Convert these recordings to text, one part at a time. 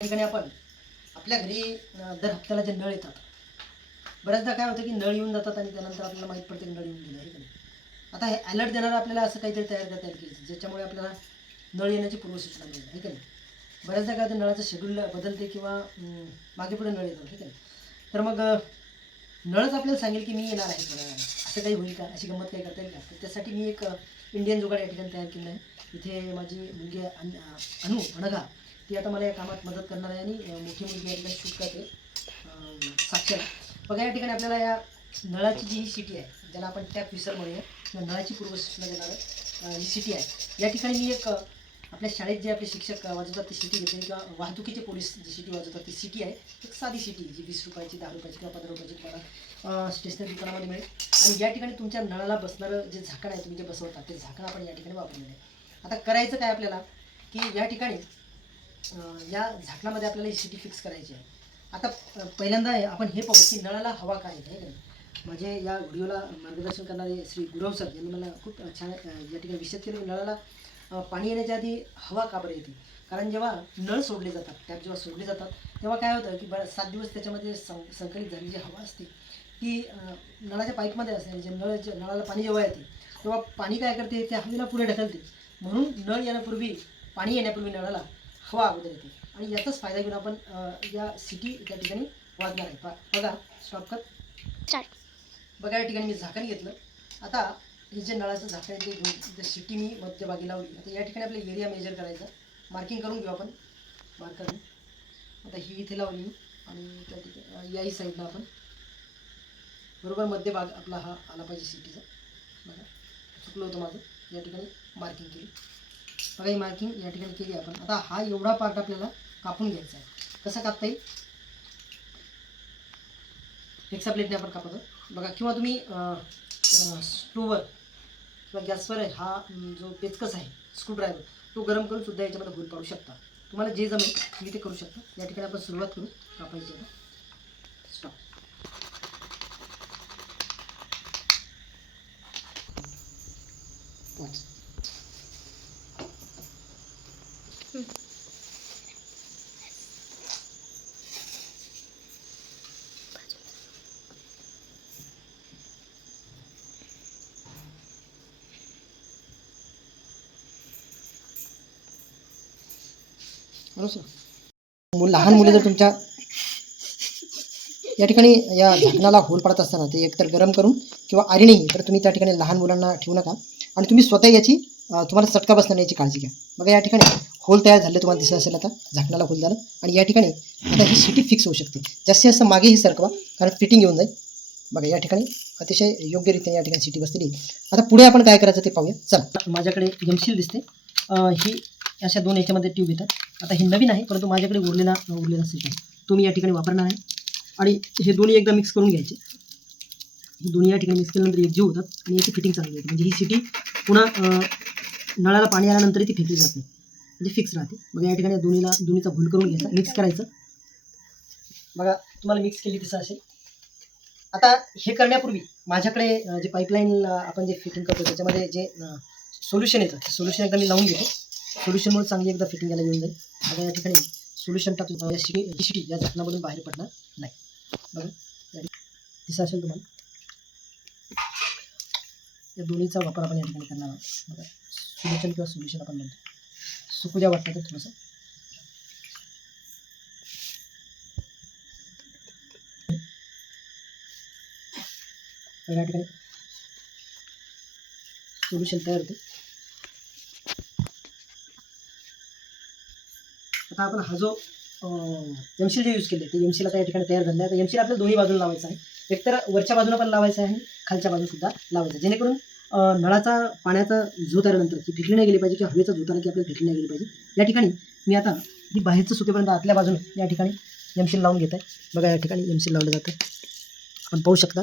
ठिकाणी आपण आपल्या घरी दर हप्त्याला जे नळ येतात बऱ्याचदा काय होतं की नळ येऊन जातात आणि त्यानंतर आपल्याला माहीत पडते की नळ येऊन गेले आहे आता हे अलर्ट देणारं आपल्याला असं काहीतरी तयार करता येईल की ज्याच्यामुळे आपल्याला नळ येण्याची पूर्वसूचना मिळेल आहे बऱ्याचदा काय होतं नळाचं शेड्यूल बदलते किंवा मागे पुढे नळ येतात ठीक आहे तर मग नळच आपल्याला सांगेल की मी येणार आहे थोड्या असं काही होईल का? अशी गंमत काही करता येईल का? तर त्यासाठी मी एक इंडियन जुगाड या ठिकाणी तयार केलं आहे इथे माझी मुलगी अन- अनु अणगा ती आता मला या कामात मदत करणार आहे आणि मोठी मुलगी आहे शूट करते. साक्षर. बघा या ठिकाणी आपल्याला या नळाची जी ही सिटी आहे ज्याला आपण टॅप विसर म्हणूया किंवा नळाची पूर्वसूचना देणारं अं, ही सिटी आहे. या ठिकाणी मी एक आपल्या शाळेत जे आपले शिक्षक वाजवतात ती सिटी घेते. किंवा वाहतुकीचे पोलीस जी सिटी वाजवतात ती सिटी आहे. एक साधी सिटी जी वीस रुपयाची दहा रुपयाची किंवा पंधरा रुपयाची तुम्हाला स्टेशनरी दुकानामध्ये मिळेल. आणि या ठिकाणी तुमच्या नळाला बसणारं जे झाकण आहे तुम्ही जे बसवतात ते झाकण आपण या ठिकाणी वापरलेलं आहे. आता करायचं काय आपल्याला? की या ठिकाणी या झाकणामध्ये आपल्याला ही सिटी फिक्स करायची आहे. आता पहिल्यांदा आहे, आपण हे पाहू की नळाला हवा काय आहे का? नाही या व्हिडिओला मार्गदर्शन करणारे श्री गुरव सर यांनी मला खूप छान या ठिकाणी विषय केलं. की नळाला पाणी येण्याच्या आधी हवा का बरं येते? कारण जेव्हा नळ सोडले जातात टॅप जेव्हा सोडले जातात तेव्हा काय होतं की बरं सात दिवस त्याच्यामध्ये सं संकलित झालेली जी हवा असते ती नळाच्या पाईपमध्ये असते. जे नळ नळाला पाणी जेव्हा येते तेव्हा पाणी काय करते? त्या हवेला पुढे ढकलते. म्हणून नळ येण्यापूर्वी पाणी येण्यापूर्वी नळाला हवा अगोदर येते. आणि याचाच फायदा घेऊन आपण या सिटी त्या ठिकाणी वाजणार आहे. पा बघा स्टॉप कर बघा या ठिकाणी मी झाकण घेतलं. आता हे जे नळाचं झाकण आहे ते घेऊन इथे सिटी मी मध्यभागी लावली आता या ठिकाणी आपला एरिया मेजर करायचा. मार्किंग करून घेऊ आपण. मार्करने आता ही इथे लावली आणि त्या ठिकाणी याही साईडला आपण. बरोबर मध्यभाग आपला हा आला पाहिजे सिटीचा बघा चुकलं होतं माझं. या ठिकाणी मार्किंग केली. बघा मार्किंग या ठिकाणी केली आपण. आता हा एवढा पार्ट आपल्याला कापून घ्यायचा आहे. कसं कापता येईल? हेक्सा प्लेटने आपण कापतो. बघा किंवा तुम्ही स्टोवर किंवा गॅसवर आहे हा जो पेचकस आहे स्क्रूड्रायव्हर तो गरम करून सुद्धा याच्यामध्ये होल पाडू शकता. तुम्हाला जे जमेल तुम्ही ते करू शकता. या ठिकाणी आपण सुरुवात करू. कापायची स्टॉप वाच बरोबर. लहान मुले जर तुमच्या या ठिकाणी या झाकणाला होल पडत असताना ते एकतर गरम करून किंवा आरिणी तर तुम्ही त्या ठिकाणी लहान मुलांना ठेवू नका. आणि तुम्ही स्वतः याची तुम्हाला चटका बसणार याची काळजी घ्या. बघा या ठिकाणी होल तयार झाले तुम्हाला दिसत असेल आता झाकणाला होल झालं. आणि या ठिकाणी आता ही सिटी फिक्स होऊ शकते. जास्तीत जास्त मागेही सरकवा कारण फिटिंग येऊन जाईल. बघा या ठिकाणी अतिशय योग्यरीत्या या ठिकाणी सिटी बसलेली आता पुढे आपण काय करायचं ते पाहूया. चला. माझ्याकडे गमशील दिसते. ही अशा दोन याच्यामध्ये ट्यूब येतात. आता हे नवीन आहे परंतु माझ्याकडे उरलेला उरलेला सेट आहे. तो मी या ठिकाणी वापरणार आहे. आणि हे दोन्ही एकदा मिक्स करून घ्यायचे. हे दोन्ही या ठिकाणी मिक्स केल्यानंतर एकजीव होतात आणि याची फिटिंग चांगली होती. म्हणजे ही सिटी पुन्हा नळाला पाणी आल्यानंतरही ती फेकली जात नाही. म्हणजे फिक्स राहते. मग या ठिकाणी दोन्हीला दोन्हीचा भूल करून घ्यायचा. मिक्स करायचं. बघा तुम्हाला मिक्स केली तसं असेल. आता हे करण्यापूर्वी माझ्याकडे जे पाईपलाईन आपण जे फिटिंग करतो त्याच्यामध्ये जे सोल्युशन येतं ते सोल्युशन एकदा मी लावून घेतो. सोल्युशनमुळे चांगली एकदा फिटिंग याला येऊन जाईल. आता या ठिकाणी सोल्युशन टाकून या शिटी ही शिटी या झाकणामधून बाहेर पडणार नाही. बघा या असेल तुम्हाला. या दोन्हीचा वापर आपण या ठिकाणी करणार आहोत. बघा सोल्युशन किंवा सोल्युशन आपण म्हणतो. सुकू द्या वाटतं ते थोडंसं. या ठिकाणी सोल्युशन तयार होते. आता आपण हा जो एमसील जे यूज केले ते एमसील आता या ठिकाणी तयार झाले आहे तर एमसील आपल्याला दोन्ही बाजूला लावायचं आहे. एकतर वरच्या बाजूला पण लावायचं आहे आणि खालच्या बाजूसुद्धा लावायचं आहे. जेणेकरून नळाचा पाण्याचा झोत आल्यानंतर ती फेकली नाही गेली पाहिजे किंवा हवेचा झोत आला की आपल्याला फेकली नाही गेली पाहिजे. या ठिकाणी मी आता ही बाहेरचं सुकेपर्यंत आतल्या बाजूने या ठिकाणी एमसील लावून घेत आहे. बघा या ठिकाणी एमसील लावलं जातं. आपण पाहू शकता.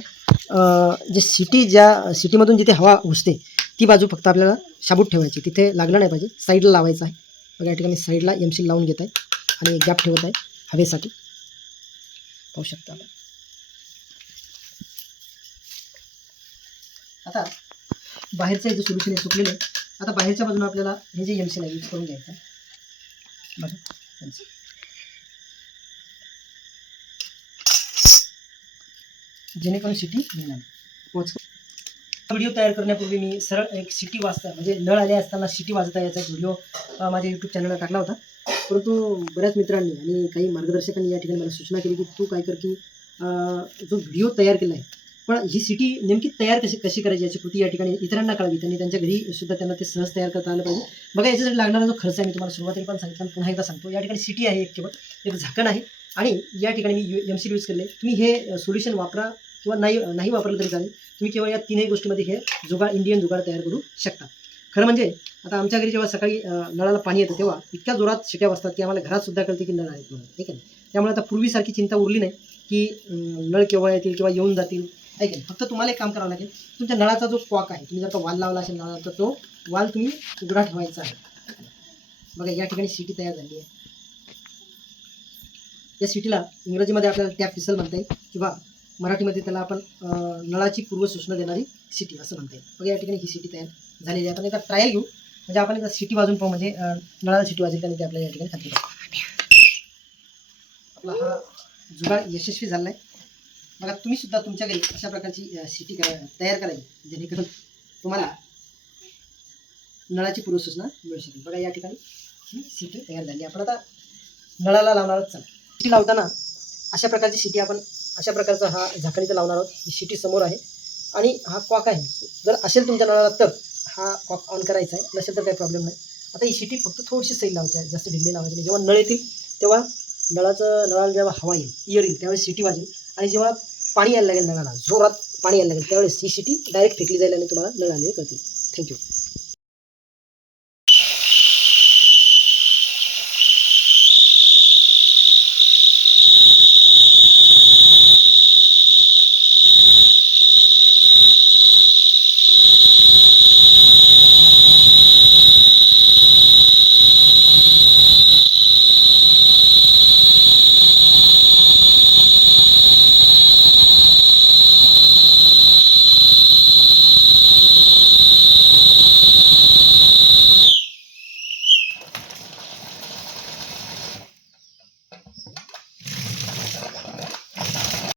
जे सिटी ज्या सिटीमधून जिथे हवा घुसते ती बाजू फक्त आपल्याला शाबूत ठेवायची. तिथे लागलं नाही पाहिजे. साईडला लावायचं आहे. बघा या ठिकाणी साईडला एम सी लावून घेत आहे आणि गॅप ठेवत आहे हवेसाठी. पाहू शकता आता बाहेरचं जो सोल्युशन आहे सुटलेलं आहे आता बाहेरच्या बाजूने आपल्याला हे जे एम सी ला यूज करून घ्यायचं आहे जेणेकरून सिटी मिळणार पोच व्हिडिओ तयार करण्यापूर्वी मी सरळ एक सिटी वाजता म्हणजे नळ आले असताना सिटी वाजता याचा एक व्हिडिओ माझ्या यूट्यूब चॅनलला टाकला होता. परंतु बऱ्याच मित्रांनी आणि काही मार्गदर्शकांनी या ठिकाणी मला सूचना केली की तू काय कर की जो व्हिडिओ तयार केला आहे पण ही सिटी नेमकी तयार कशी कशी करायची याची कृती या ठिकाणी इतरांना कळावी. त्यांनी त्यांच्या घरी सुद्धा त्यांना ते सहज तयार करता आलं पाहिजे. बघा याच्यासाठी लागणारा जो खर्च आहे मी तुम्हाला सुरुवातीला पण सांगितलं पुन्हा एकदा सांगतो. या ठिकाणी सिटी आहे एक केवळ एक झाकण आहे. आणि या ठिकाणी मी यू एम सी यूज केले तुम्ही हे सोल्युशन वापरा. किंवा नाही नाही वापरलं तरी चालेल. तुम्ही केवळ या तीनही गोष्टीमध्ये हे जुगाड इंडियन जुगाड तयार करू शकता. खरं म्हणजे आता आमच्या घरी जेव्हा सकाळी नळाला पाणी येतं तेव्हा इतक्या जोरात शिट्या बसतात की आम्हाला घरातसुद्धा कळते की नळ आहेत म्हणून. ठीक आहे त्यामुळे आता पूर्वीसारखी चिंता उरली नाही की नळ केव्हा येतील किंवा येऊन जातील. ऐक फक्त तुम्हाला एक काम करावं लागेल. तुमच्या नळाचा जो कॉक आहे तुम्ही जर का वाल लावला असेल नळाला तर तो वाल तुम्ही उघडा ठेवायचा आहे. बघा या ठिकाणी सिटी तयार झाली आहे. या सिटीला इंग्रजीमध्ये आपल्याला टॅप फिसल म्हणता येईल. किंवा मराठीमध्ये त्याला आपण नळाची पूर्वसूचना देणारी सिटी असं म्हणता येईल. बघा या ठिकाणी ही सिटी तयार झालेली आहे. आपण एकदा ट्रायल घेऊ. म्हणजे आपण एकदा सिटी वाजून पाहू म्हणजे नळाला सिटी वाजेल का ते आपल्याला या ठिकाणी खात्री आपला हा जुगाड यशस्वी झाला आहे बघा तुम्ही सुद्धा तुमच्या घरी अशा प्रकारची सिटी तयार करावी जेणेकरून तुम्हाला नळाची पूर्वसूचना मिळू शकेल. बघा या ठिकाणी ही सिटी तयार झाली आपण आता नळाला लावणारच चला. सिटी लावताना अशा प्रकारची सिटी आपण अशा प्रकारचा हा झाकणीचा लावणार आहोत. ही शिटी समोर आहे. आणि हा कॉक आहे. जर असेल तुमच्या नळाला तर हा कॉक ऑन करायचा आहे. नसेल तर काही प्रॉब्लेम नाही. आता ही शिटी फक्त थोडीशी सैल लावायची आहे. जास्त ढिल्ली लावायची नाही. जेव्हा नळ येतील तेव्हा नळाचं नळाला जेव्हा हवा येईल इयर येईल त्यावेळेस शिटी वाजेल. आणि जेव्हा पाणी यायला लागेल नळाला जोरात पाणी यायला लागेल त्यावेळेस ही शिटी डायरेक्ट फेकली जाईल आणि तुम्हाला नळ कळतील. थँक्यू